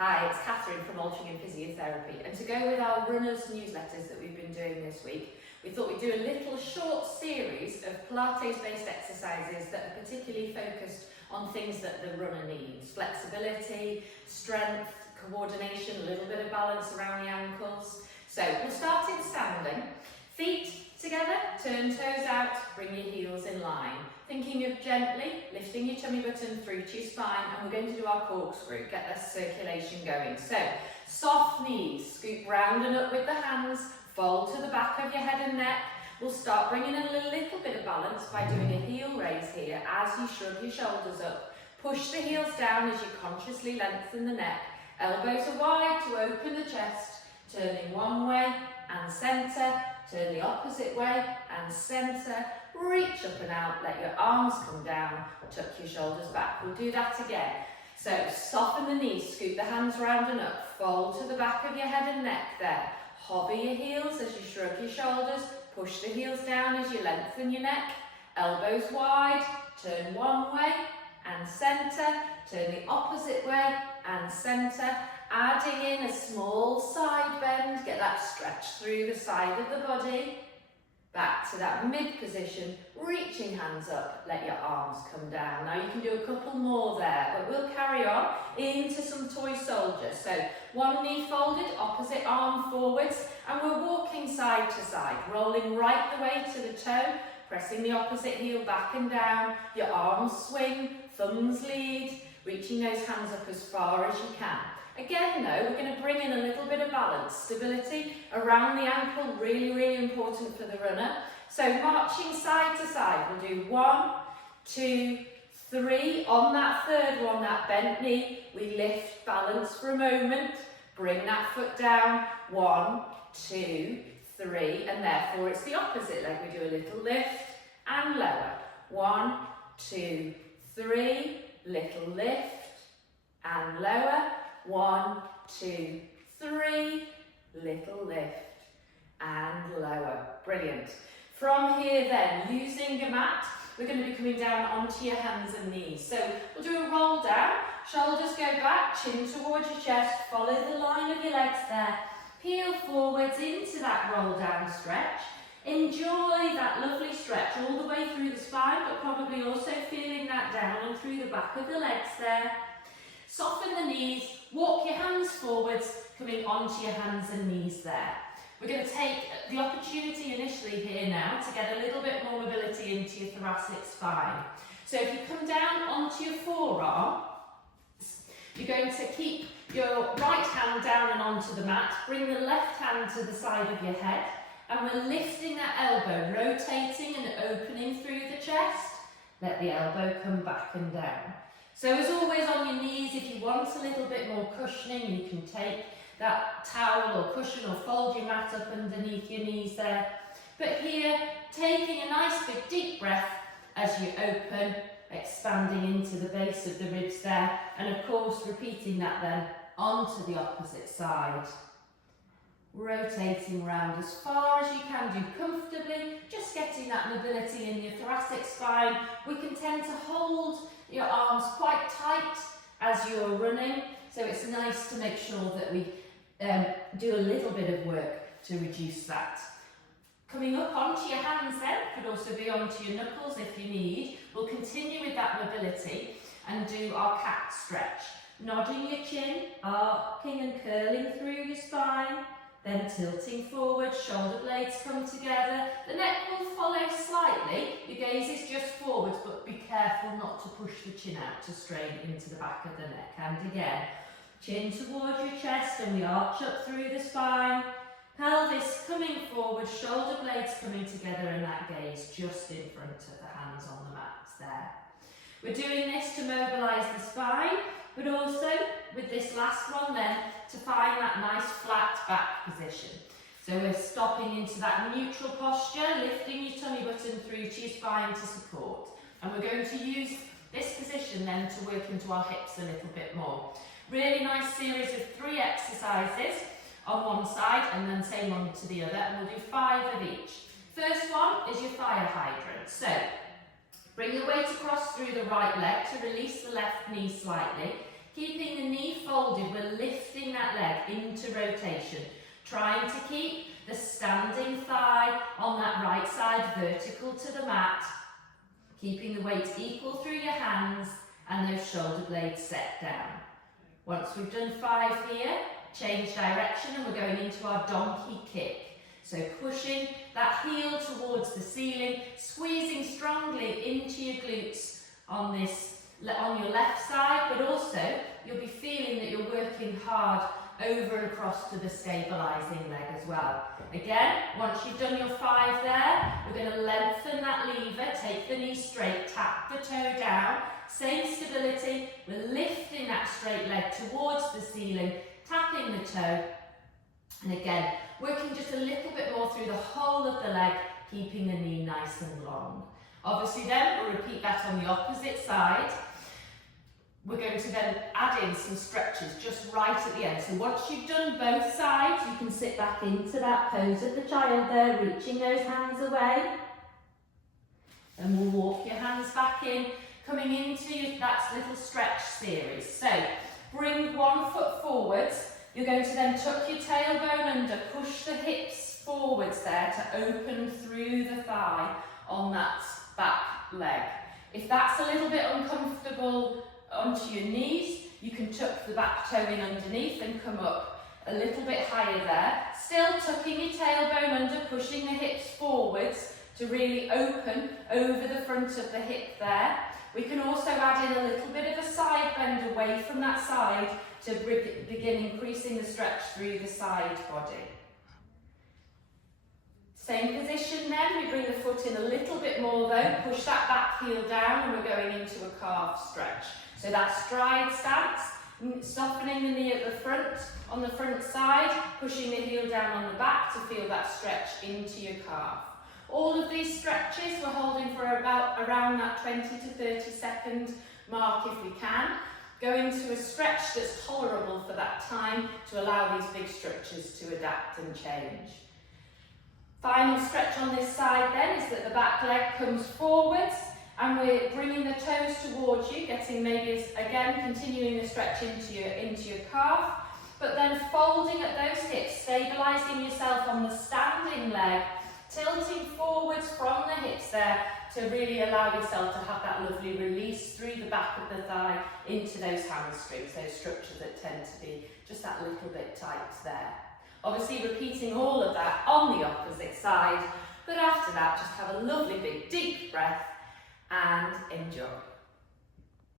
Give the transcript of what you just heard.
Hi, it's Catherine from Altering Physiotherapy, and to go with our runners newsletters that we've been doing this week, we thought we'd do a little short series of Pilates-based exercises that are particularly focused on things that the runner needs: flexibility, strength, coordination, a little bit of balance around the ankles. So we'll start in standing. Feet together, turn toes out, bring your heels in line. Thinking of gently lifting your tummy button through to your spine, and we're going to do our corkscrew, get that circulation going. So, soft knees, scoop round and up with the hands, fold to the back of your head and neck. We'll start bringing in a little bit of balance by doing a heel raise here as you shrug your shoulders up. Push the heels down as you consciously lengthen the neck. Elbows are wide to open the chest, turning one way and centre, turn the opposite way and centre. Reach up and out, let your arms come down, tuck your shoulders back. We'll do that again. So soften the knees, scoop the hands round and up, fold to the back of your head and neck there. Hover your heels as you shrug your shoulders, push the heels down as you lengthen your neck. Elbows wide, turn one way and centre, turn the opposite way and centre. Adding in a small side bend, get that stretch through the side of the body. Back to that mid position, reaching hands up, let your arms come down. Now you can do a couple more there, but we'll carry on into some toy soldiers. So one knee folded, opposite arm forwards, and we're walking side to side, rolling right the way to the toe, pressing the opposite heel back and down. Your arms swing, thumbs lead, reaching those hands up as far as you can. Again though, we're going to bring in a little bit of balance, stability around the ankle, really important for the runner. So marching side to side, we'll do 1, 2, 3. On that third one, that bent knee, we lift, balance for a moment, bring that foot down, 1, 2, 3, and therefore it's the opposite leg. We do a little lift and lower. 1, 2, 3, little lift and lower. 1, 2, 3, little lift and lower. Brilliant. From here then, using your mat, we're going to be coming down onto your hands and knees. So we'll do a roll down, shoulders go back, chin towards your chest, follow the line of your legs there, peel forwards into that roll down stretch. Enjoy that lovely stretch all the way through the spine, but probably also feeling that down and through the back of the legs there. Soften the knees, walk your hands forwards, coming onto your hands and knees there. We're going to take the opportunity initially here now to get a little bit more mobility into your thoracic spine. So if you come down onto your forearm, you're going to keep your right hand down and onto the mat, bring the left hand to the side of your head, and we're lifting that elbow, rotating and opening through the chest. Let the elbow come back and down. So as always on your knees, if you want a little bit more cushioning, you can take that towel or cushion or fold your mat up underneath your knees there. But here, taking a nice big deep breath as you open, expanding into the base of the ribs there, and of course repeating that then onto the opposite side. Rotating round as far as you can do comfortably, just getting that mobility in your thoracic spine. We can tend to hold your arms quite tight as you're running, so it's nice to make sure that we do a little bit of work to reduce that. Coming up onto your hands then, could also be onto your knuckles if you need. We'll continue with that mobility and do our cat stretch. Nodding your chin, arcing and curling through your spine, then tilting forward, shoulder blades come together. The neck will follow slightly. Your gaze is just forwards, but be careful not to push the chin out to strain into the back of the neck. And again, chin towards your chest and we arch up through the spine. Pelvis coming forward, shoulder blades coming together, and that gaze just in front of the hands on the mats there. We're doing this to mobilise the spine, but also with this last one then to find that nice flat back position. So we're stopping into that neutral posture, lifting your tummy button through to your spine to support. And we're going to use this position then to work into our hips a little bit more. Really nice series of 3 exercises on one side and then same one to the other, and we'll do 5 of each. First one is your fire hydrant. So bring your weight across through the right leg to release the left knee slightly, keeping the knee folded folded, we're lifting that leg into rotation, trying to keep the standing thigh on that right side vertical to the mat, keeping the weight equal through your hands and those shoulder blades set down. Once we've done 5 here, change direction and we're going into our donkey kick. So pushing that heel towards the ceiling, squeezing strongly into your glutes on your left side, but also you'll be feeling that you're working hard over and across to the stabilising leg as well. Again, once you've done your 5 there, we're going to lengthen that lever, take the knee straight, tap the toe down, same stability, we're lifting that straight leg towards the ceiling, tapping the toe, and again, working just a little bit more through the whole of the leg, keeping the knee nice and long. Obviously then, we'll repeat that on the opposite side. We're going to then add in some stretches just right at the end. So once you've done both sides, you can sit back into that pose of the child there, reaching those hands away. And we'll walk your hands back in, coming into that little stretch series. So bring one foot forwards. You're going to then tuck your tailbone under, push the hips forwards there to open through the thigh on that back leg. If that's a little bit uncomfortable onto your knees, you can tuck the back toe in underneath and come up a little bit higher there. Still tucking your tailbone under, pushing the hips forwards to really open over the front of the hip there. We can also add in a little bit of a side bend away from that side to begin increasing the stretch through the side body. Same position then, we bring the foot in a little bit more though, push that back heel down and we're going into a calf stretch. So that stride stance, softening the knee at the front, on the front side, pushing the heel down on the back to feel that stretch into your calf. All of these stretches we're holding for around that 20 to 30 second mark if we can. Going to a stretch that's tolerable for that time to allow these big structures to adapt and change. Final stretch on this side then is that the back leg comes forwards and we're bringing the toes towards you, getting maybe, again, continuing the stretch into your calf, but then folding at those hips, stabilising yourself on the standing leg, tilting forwards from the hips there to really allow yourself to have that lovely release through the back of the thigh into those hamstrings, those structures that tend to be just that little bit tight there. Obviously repeating all of that on the opposite side, but after that just have a lovely big deep breath and enjoy.